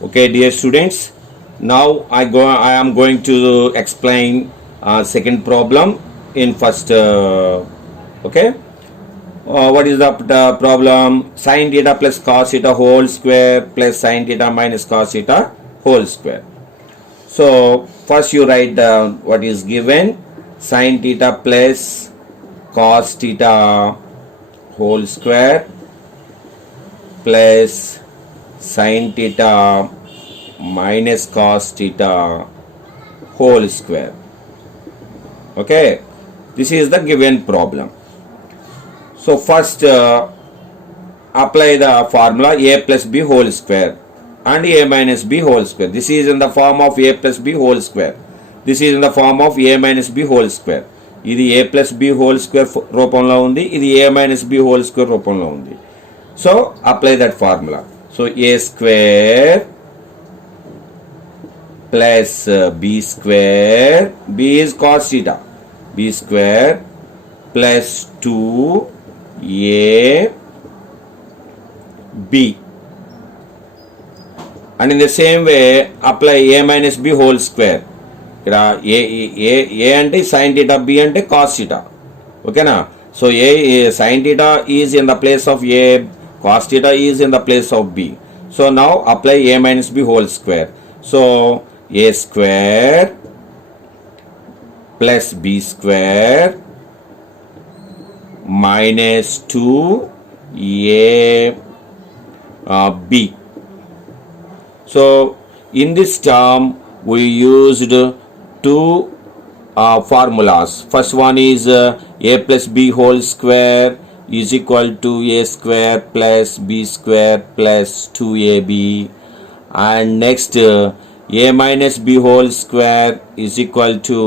Okay, dear students, now I am going to explain second problem in first. Okay, what is the problem? Sin theta plus cos theta whole square plus sin theta minus cos theta whole square. So first you write down what is given: sin theta plus cos theta whole square plus sin theta minus cos theta whole square. Okay, this is the given problem. So first apply the formula a plus b whole square and a minus b whole square. This is in the form of a plus b whole square. This is in the form of a minus b whole square. ఇది a plus b whole square రూపంలో ఉంది, ఇది a minus b whole square రూపంలో ఉంది. So apply that formula. So a square plus b square, b is cos theta, b square plus 2ab, and in the same way apply a minus b whole square. ఇక్కడ a అంటే sin theta, b అంటే cos theta. ఓకేనా? So a sin theta is in the place of a, cos theta is in the place of b. So now apply a minus b whole square. So a square plus b square minus 2ab. So in this term we used two formulas. First one is a plus b whole square is equal to a square plus b square plus 2ab, and next a minus b whole square is equal to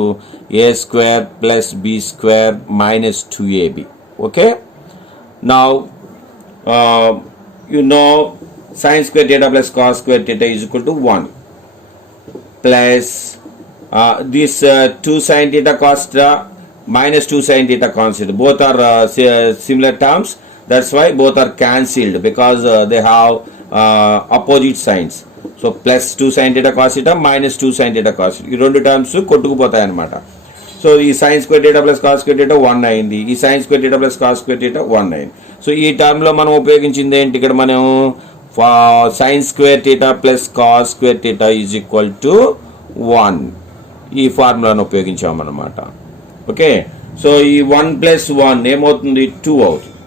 a square plus b square minus 2ab. Okay, now you know sin square theta plus cos square theta is equal to 1 plus this 2 sin theta cos theta minus 2 sin theta cos theta. Both are similar terms, that's why both are cancelled because they have opposite signs. So plus 2 sin theta cos theta minus 2 sin theta cos theta, ఈ రెండు terms కొట్టుకుపోతాయి అన్నమాట. So ఈ sin square theta plus cos square theta 1 అయింది, ఈ sin square theta plus cos square theta 1 అయింది. So ఈ టర్మ్లో మనం ఉపయోగించింది ఏంటి? ఇక్కడ మనం sin square theta plus cos square theta is equal to 1 ఈ ఫార్ములాను ఉపయోగించామన్నమాట. ఓకే, సో ఈ 1 ప్లస్ 1 ఏమవుతుంది? 2 అవుతుంది.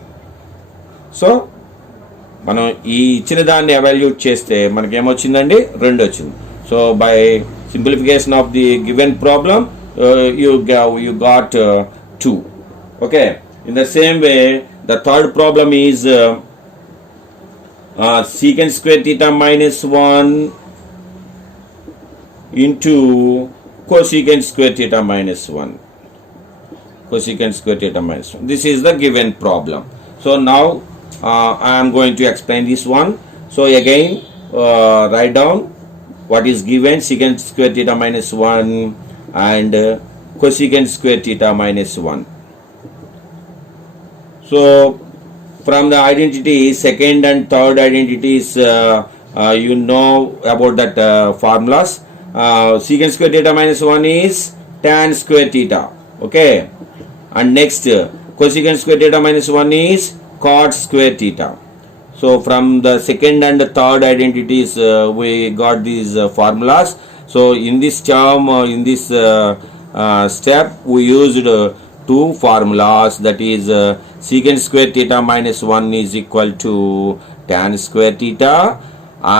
సో మనం ఈ ఇచ్చిన దాన్ని ఎవాల్యూట్ చేస్తే మనకి ఏమొచ్చిందండి? 2 వచ్చింది. So by simplification of the given problem you got 2. Okay, in the same way the third problem is secant square theta minus 1 into cosecant square theta minus 1. Cosecant square theta minus 1. This is the given problem. So now I am going to explain this one. So again write down what is given: secant square theta minus 1 and cosecant square theta minus 1. So from the identity, second and third identities, you know about that formulas. Secant square theta minus 1 is tan square theta. Okay, and next cosecant square theta minus 1 is cot square theta. So from the second and the third identities we got these formulas. So in this term, in this step, we used two formulas, that is secant square theta minus 1 is equal to tan square theta,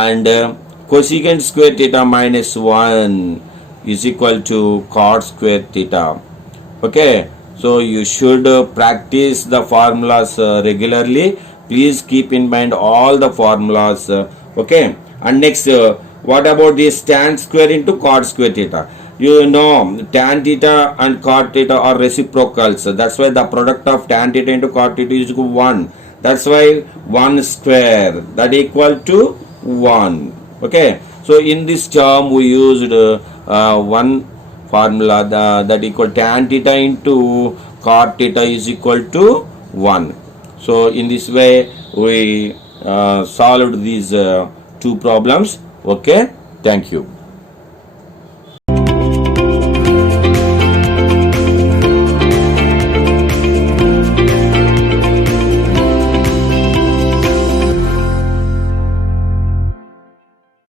and cosecant square theta minus 1 is equal to cot square theta. Okay, so you should practice the formulas regularly. Please keep in mind all the formulas. Okay, and next what about this tan square into cot square theta? You know tan theta and cot theta are reciprocals. That's why the product of tan theta into cot theta is equal to 1. That's why 1 square that equal to 1. Okay, so in this term we used one formula that equal tan theta into cot theta is equal to 1. So in this way we solved these two problems. Okay, thank you.